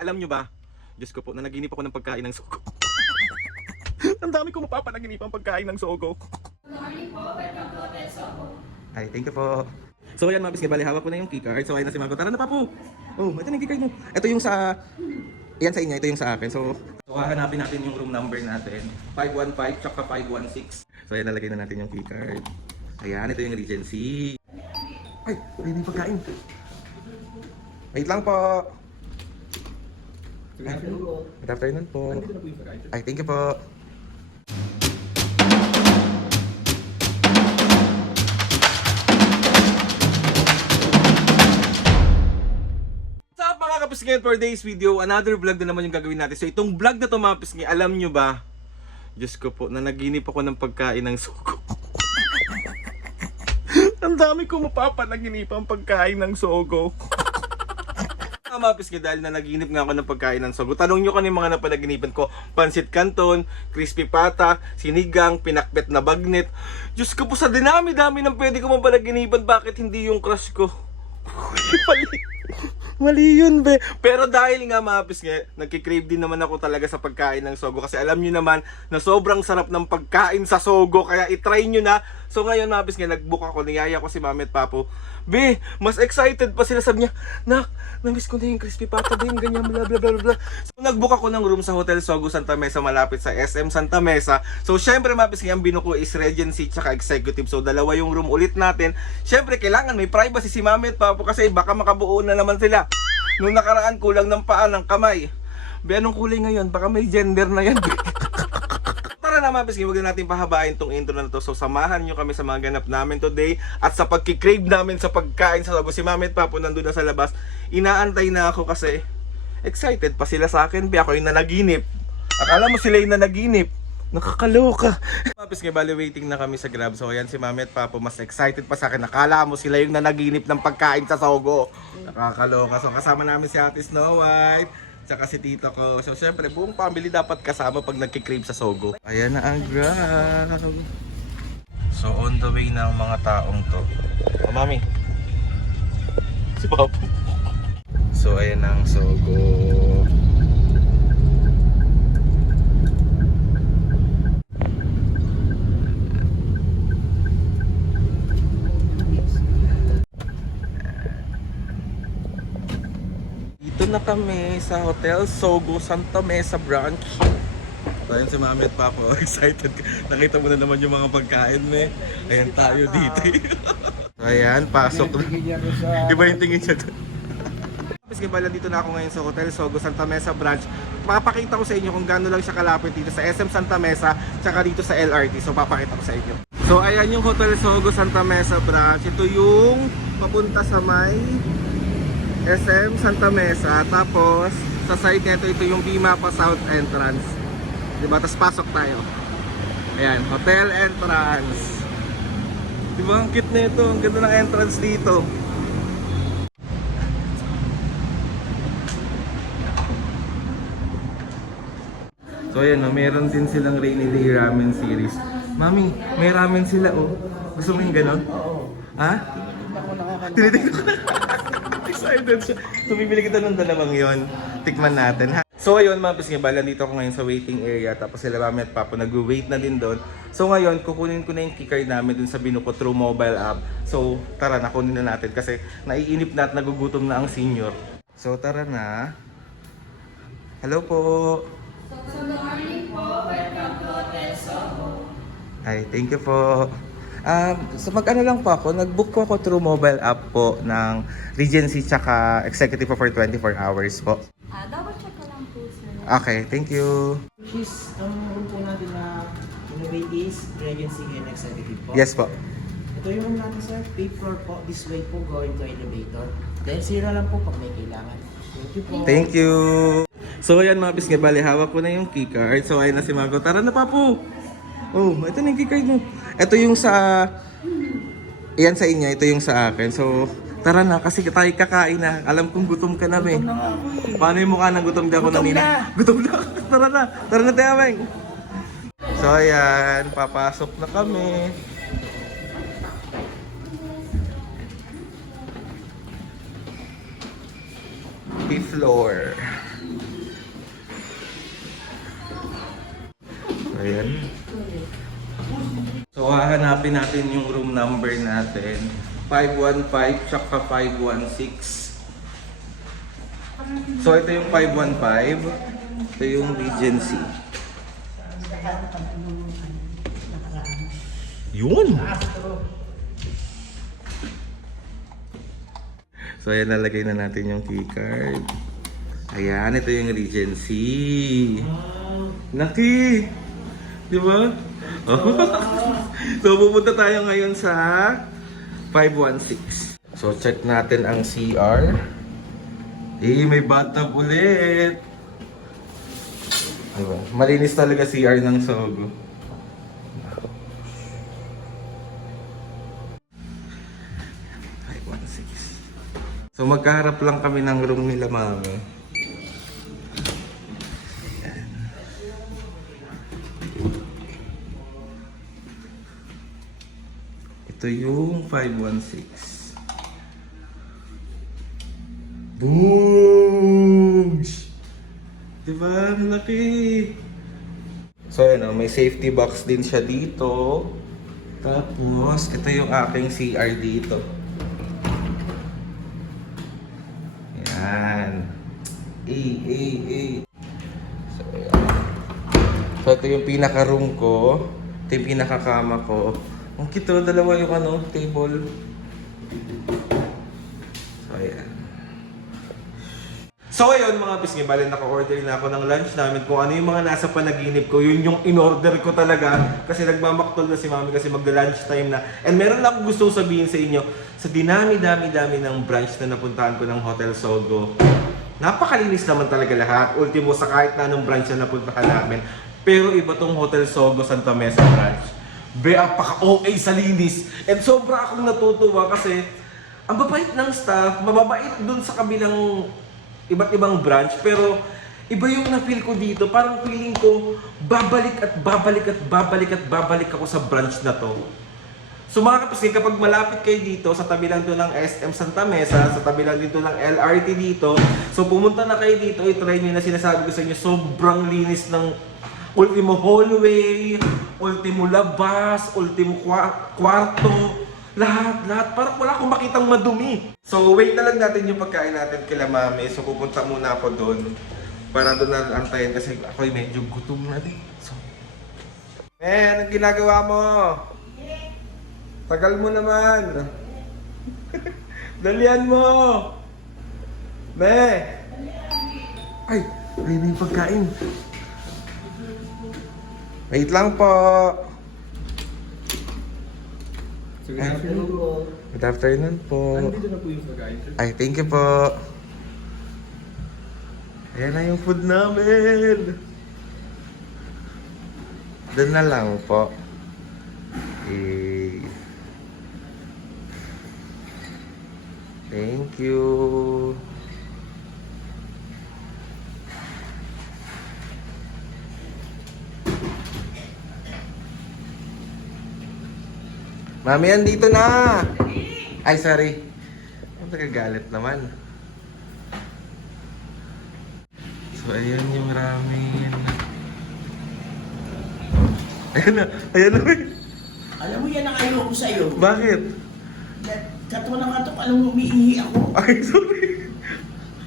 Alam nyo ba, Diyos ko po, nanaginip ako ng pagkain ng sogo. Ang dami ko mapapanaginip ang pagkain ng sogo. Ay, thank you po. So ayan mga biscuit, bali hawak ko na yung keycard. So ayun na si Marco. Tara na Papu. Oh, ito na yung keycard mo. Ito yung sa... Yan sa inyo, ito yung sa akin. So hahanapin natin yung room number natin. 515 tsaka 516. So ayan, nalagay na natin yung keycard. Ayan, ito yung Regency. Ay, ready yung pagkain. Wait lang po. Good afternoon po. Ay, thank you po. Mga kapisngin, for today's video, another vlog na naman yung gagawin natin. So itong vlog na to mga kapisngin, alam nyo ba, Diyos ko po, nanaginip ako ng pagkain ng sogo. Ang dami ko mapapanaginip ang pagkain ng sogo. Mga kapisngin, dahil nanaginip nga ako ng pagkain ng sogo, tanong nyo kanina mga napanaginipan ko, pansit canton, crispy pata, sinigang, pinakbet na bagnet. Diyos ko po, sa dinami-dami ng pwede ko mapanaginipan, bakit hindi yung crush ko? Mali yun, be. Pero dahil nga mga pisngi, nagkikrave din naman ako talaga sa pagkain ng sogo. Kasi alam nyo naman na sobrang sarap ng pagkain sa sogo. Kaya itry nyo na. So ngayon mga pisngi, nagbook ako. Niyaya ko si Mami at Papo. Be, mas excited pa sila. Sabi niya, Nak, namiss ko na yung crispy pata din. Ganyan, bla bla bla bla. So nagbook ako ng room sa Hotel Sogo Santa Mesa, malapit sa SM Santa Mesa. So syempre mga pisngi, ang binuko is Regency tsaka Executive. So dalawa yung room ulit natin. Syempre kailangan may privacy si Mami at Papo kasi baka makabuo na naman sila. Nung nakaraan, kulang ng paa, ng kamay. Be, anong kulay ngayon? Baka may gender na yan. Tara na mga pisngi, huwag na natin pahabain tong intro na to. So samahan nyo kami sa mga ganap namin today. At sa pagkikrave namin sa pagkain sa sogo. Si Mami at Papo nandun na sa labas. Inaantay na ako kasi excited pa sila sa akin. Be, ako yung nanaginip. Akala mo sila yung nanaginip. Nakakaloka. Mga pisngi, bali waiting na kami sa Grab. So ayan si Mami at Papo, mas excited pa sa akin. Nakala mo sila yung nanaginip ng pagkain sa sogo. Nakakaloka. So kasama namin si Ate Snow White, tsaka si tito ko. So syempre buong family dapat kasama pag nagkikrave sa sogo. Ayan na ang Grab. So on the way na ang mga taong to. Oh Mami, si Papo. So ayan ang sogo. Dito na kami sa Hotel Sogo Santa Mesa branch. So ayun si Mami at Papo, excited. Nakita mo na naman yung mga pagkain eh. Ayan tayo dito. So ayan, pasok na. Iba yung tingin siya doon. Kasi pala dito na ako ngayon sa Hotel Sogo Santa Mesa branch. Papakita ko sa inyo kung gaano lang siya kalapit dito sa SM Santa Mesa tsaka dito sa LRT. So papakita ko sa inyo. So ayan yung Hotel Sogo Santa Mesa branch. Ito yung papunta sa may SM Santa Mesa, tapos sa side nito ito yung Bimapa South entrance. Diba? Tapos pasok tayo. Ayan, hotel entrance. Diba? Ang cute nito, ang ganda ng entrance dito. So ayan, meron din silang rainy day ramen series. Mami, may ramen sila oh. Gusto mo yung ganon? Oo. Ha? Tinitignan ko na. Excited siya. So bibili kita ng dalawang yon. Tikman natin ha. So ayun mga pisngi, bala dito ako ngayon sa waiting area. Tapos sila Mami at Papo nag-wait na din doon. So ngayon kukunin ko na yung keycard namin dun sa binuko through mobile app. So tara na, kunin na natin kasi naiinip na at nagugutom na ang senior. So tara na. Hello po. So good morning po. Welcome to Hotel Sogo. Hi, thank you po. So mag-ano lang po ako, nag-book po ako through mobile app po ng Regency tsaka Executive for 24 hours po. Double check ko lang po, sir. Okay, thank you. Ang room po natin na innovate is Regency and Executive po. Yes po. Ito yung room natin sir, 5th floor po, this way po going to elevator. Then zero lang po pag may kailangan. Thank you po. Thank you. So ayan mga pisngi, bali hawak ko na yung keycard. So ayun na si Marco. Tara na Papo. Oh, ito na yung keycard mo. Ito yung sa... Yan sa inyo, ito yung sa akin. So tara na kasi tayo kakain na. Alam kong gutom ka na, Gutom na nga ako eh. Paano yung mukha ng gutom di ako Gutom nanina? na. Gutom na. Tara na. Tara na tayo, Meng. So ayan, papasok na kami. 5th floor. hanapin natin yung room number natin. 515 tsaka 516. So ito yung 515. Ito yung Regency. Yun! So ayan, nalagay na natin yung keycard. Ayan, ito yung Regency. Laki! Di ba? So pupunta tayo ngayon sa 516. So check natin ang CR. May bathtub ulit. Diba? Malinis talaga CR ng Sogo. So magkaharap lang kami ng room nila, mami. Ayan. Ito yung 516. Boom! Diba? Ang laki! So yun, may safety box din siya dito. Tapos, ito yung aking CR dito. Yan. So, yan. So, ito yung pinaka-room ko. Ito yung pinaka-kama ko. Ang cute, dalawa yung table. So, ayan. So, ayun mga pisngi, bali naka-order na ako ng lunch namin. Kung ano yung mga nasa panaginip ko, yun yung in-order ko talaga. Kasi nagmamaktol na si mami kasi magla-lunch time na. And meron lang akong gusto sabihin sa inyo, sa dinami-dami ng branch na napuntahan ko ng Hotel Sogo, napakalinis naman talaga lahat. Ultimo sa kahit na anong branch na napuntahan namin. Pero iba tong Hotel Sogo Santa Mesa branch. Apaka-OA sa linis. And sobra akong natutuwa kasi ang babait ng staff, mababait dun sa kabilang iba't ibang branch, pero iba yung na-feel ko dito. Parang feeling ko, babalik ako sa branch na to. So mga kapising, kapag malapit kayo dito, sa tabi lang to ng SM Santa Mesa, sa tabi lang dito ng LRT dito, so pumunta na kayo dito, i-try nyo na sinasabi ko sa inyo, sobrang linis ng ultimo hallway, ultimo labas, ultimo kwarto, lahat. Parang wala akong makitang madumi. So, wait na lang natin yung pagkain natin kila mami. So, pupunta muna ako doon. Para doon na antayin kasi ako medyo gutom na din. So, anong ginagawa mo? Tagal mo naman. Dalian mo. Ay, ayun yung pagkain. Wait lang po. Good afternoon po. Good afternoon po. Nandito na po yung pagkain. Ay, thank you po. Ayan na yung food namin. Doon na lang po. Thank you. Mami, andito na! Ay, sorry. Ang nagagalit naman. So, ayan yung ramen. Ayan na. Alam mo yan ang ayaw ko sa'yo. Bakit? Katawa na katok, alam mo umiihi ako. Ay, sorry.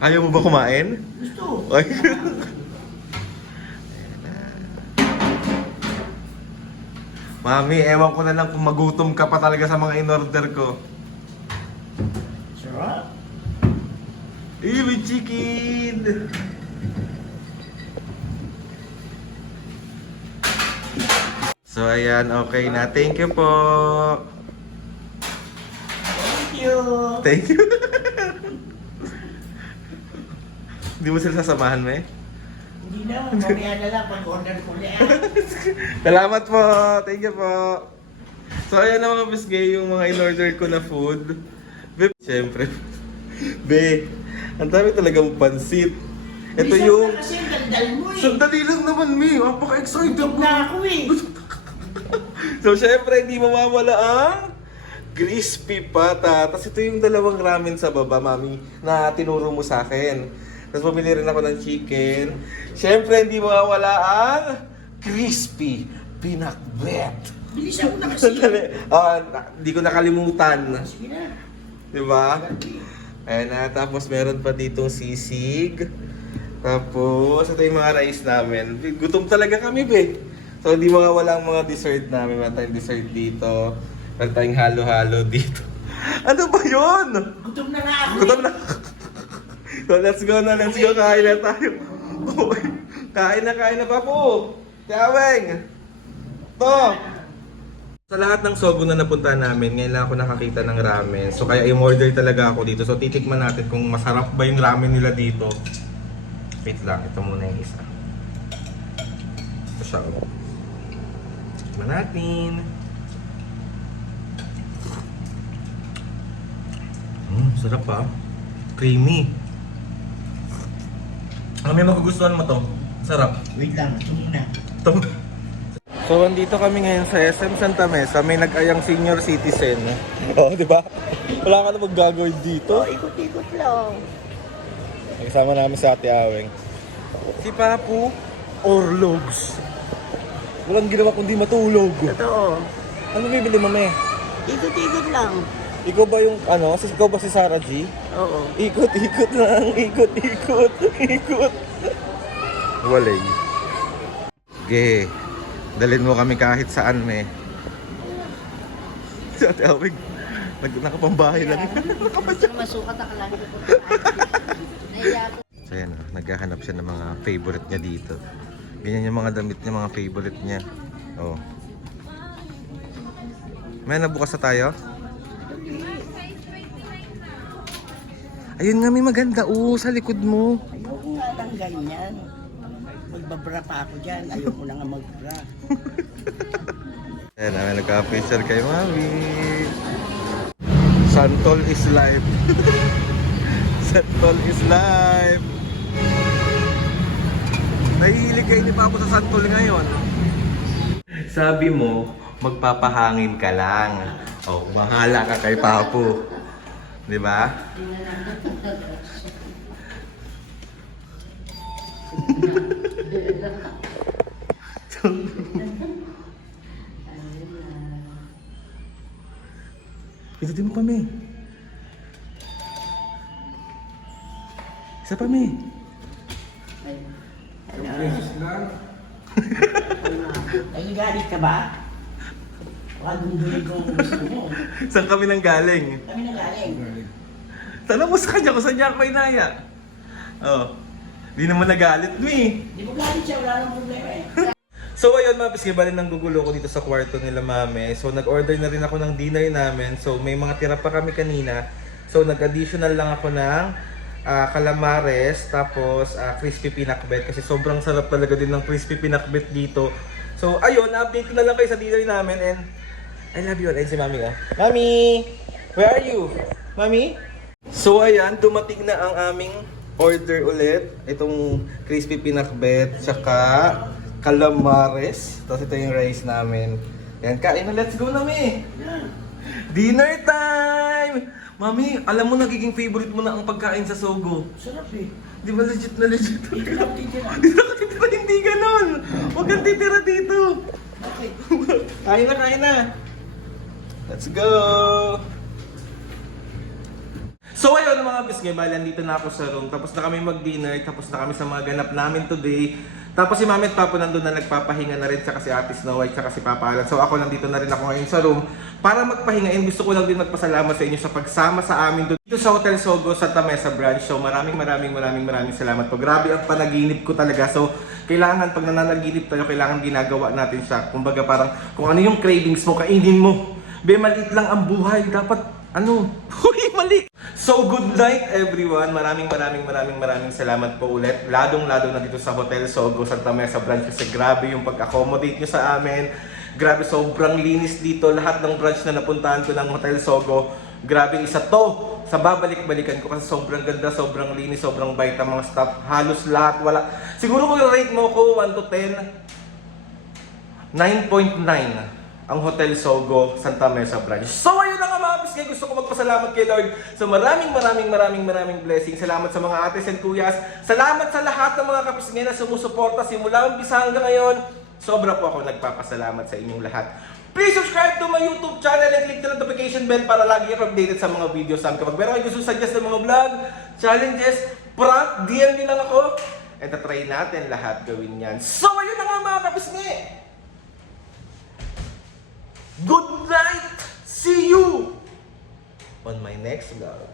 Ayaw mo ba kumain? Gusto. Ay. Mami, ewan ko na lang kung magutom ka pa talaga sa mga in-order ko. Sarap. May chicken! So, ayan, okay na. Thank you po. Thank you. Thank you. Hindi mo sila sasamahan, me? Hindi na, mamaya na lang pag-order ko ulit. Salamat po. Thank you po. So, ayan na mga bisgay, yung mga in-order ko na food. Be, siyempre. Be, ang dami talagang pansit. Ito Bisa yung... na kasi ang daldal mo eh. Sandali lang naman, me. Napaka-excited Gutom na ako eh. So, syempre, hindi mawawala ang crispy pata. Tapos ito yung dalawang ramen sa baba, mami, na tinuro mo sa akin. Tapos bumili rin ako ng chicken. Syempre, hindi mawawala ang crispy pinakbet. Bilisan mo na kasi. Di ko nakalimutan. Sige na. Diba? Ayan na, tapos meron pa ditong sisig. Tapos, ito yung mga rice namin. Gutom talaga kami, be. So, di mga walang mga dessert namin. Meron tayong dessert dito. Meron tayong halo-halo dito. Ano ba yun? Gutom na ako. Gutom na. So, let's go na, let's go. Kain na tayo. Uy, kain na pa po. Tiaweng. To. Sa lahat ng Sogo na napunta namin, ngayon lang ako nakakita ng ramen. So kaya i-order talaga ako dito. So titikman natin kung masarap ba yung ramen nila dito. Wait lang, ito muna yung isa. Ito siya. Tikman natin. Sarap pa. Creamy. Ano may magugustuhan mo to? Sarap. Wait lang, ito muna. Ito. So, andito kami ngayon sa SM Santa Mesa. May nag-ayang senior citizen. Oo, di ba? Wala ka na maggagawin dito. Ikot-ikot lang. Kasama namin sa Ate Aweng. Si Papu, Orlogs. Walang ginawa kundi matulog. Totoo. Ano bibili mo, me? Ikot-ikot lang. Ikaw ba yung, ikaw ba si Sarah G? Oo. Ikot-ikot lang, ikot-ikot, ikot. Walay. Ge, dalhin mo kami kahit saan, me. Si Ate Aweng, nakapambahay lang. Masukat ako lang. Naiya ako. So yan, naghahanap siya ng mga favorite niya dito. Ganyan yung mga damit niya, mga favorite niya. Oh. May nabukas na tayo? Ayun nga, may maganda. Sa likod mo. Ayoko nga lang ganyan. Magbabra pa ako dyan. Ayoko na nga magbra. Ayan, may nagka-picture kay Mami. Santol is life. Santol is life. Nahihilig kayo ni Papo sa Santol ngayon. Sabi mo, magpapahangin ka lang. Oh, bahala ka kay Papo. Di ba? Ito mo pa, me. Isa pa, me. Ay, galit ka ba? Huwag mong dulig kung gusto mo. Saan kami nang galing? Kami na galing. Tanong mo sa kanya kung saan niya ako inaya. Oh. Di naman nagalit, me. Di mo galit siya, wala nang problema eh. So ayun mga piski, bali nang gugulo ko dito sa kwarto nila mame. So nag-order na rin ako ng dinner namin. So may mga tira pa kami kanina. So nag-additional lang ako ng calamares, tapos crispy pinakbet. Kasi sobrang sarap talaga din ng crispy pinakbet dito. So ayun, update ko na lang kayo sa dinner namin. And I love you all. Ayun si mami nga. Mami! Where are you? Mami? So ayan, dumating na ang aming order ulit. Itong crispy pinakbet, tsaka calamares. Tapos ito yung rice namin. Yan, kain na. Let's go na, me! Dinner time! Mami, alam mo nagiging favorite mo na ang pagkain sa Sogo. Sarap eh. Di ba legit na legit? Dito lang, dito lang. Dito ka titira, hindi ganon! Huwag kang titira dito! Okay. Kain na, kain na! Let's go! So ayun mga bisgay, bali andito na ako sa room. Tapos na kami mag-dinner, tapos na kami sa mga ganap namin today. Tapos si Mami at Papa nandun na nagpapahinga na rin, tsaka si Ate Snow White, tsaka si Papa Alan. So ako nandito na rin ako ngayon sa room para magpahinga. And gusto ko lang din magpasalamat sa inyo sa pagsama sa amin dito sa Hotel Sogo, Santa Mesa branch. So maraming salamat po. Grabe ang panaginip ko talaga. So kailangan pag nananaginip tayo, kailangan ginagawa natin siya. Kumbaga parang kung ano yung cravings mo, kainin mo. Be, maliit lang ang buhay. Dapat Uy, mali! So, good night everyone. Maraming salamat po ulit. Ladong-lado na dito sa Hotel Sogo, Santa Mesa branch kasi grabe yung pag-accommodate nyo sa amin. Grabe, sobrang linis dito. Lahat ng branch na napuntahan ko ng Hotel Sogo, grabe isa to sa babalik-balikan ko kasi sobrang ganda, sobrang linis, sobrang bait ang mga staff. Halos lahat, wala. Siguro kung rate mo ko 1 to 10, 9.9 ang Hotel Sogo, Santa Mesa branch. So ayun na nga mga bisgay, gusto ko magpasalamat kay Lord sa maraming blessings. Salamat sa mga ates and kuyas. Salamat sa lahat ng mga kapisngay na sumusuporta simula umpisa hanggang ngayon. Sobra po ako nagpapasalamat sa inyong lahat. Please subscribe to my YouTube channel and click the notification bell para lagi kayo updated sa mga videos namin. Kapag meron kayo gusto suggest ng mga vlog, challenges, prank, DM nyo lang ako. And try natin lahat gawin yan. So ayun na nga mga kapisngi! Good night! See you on my next vlog.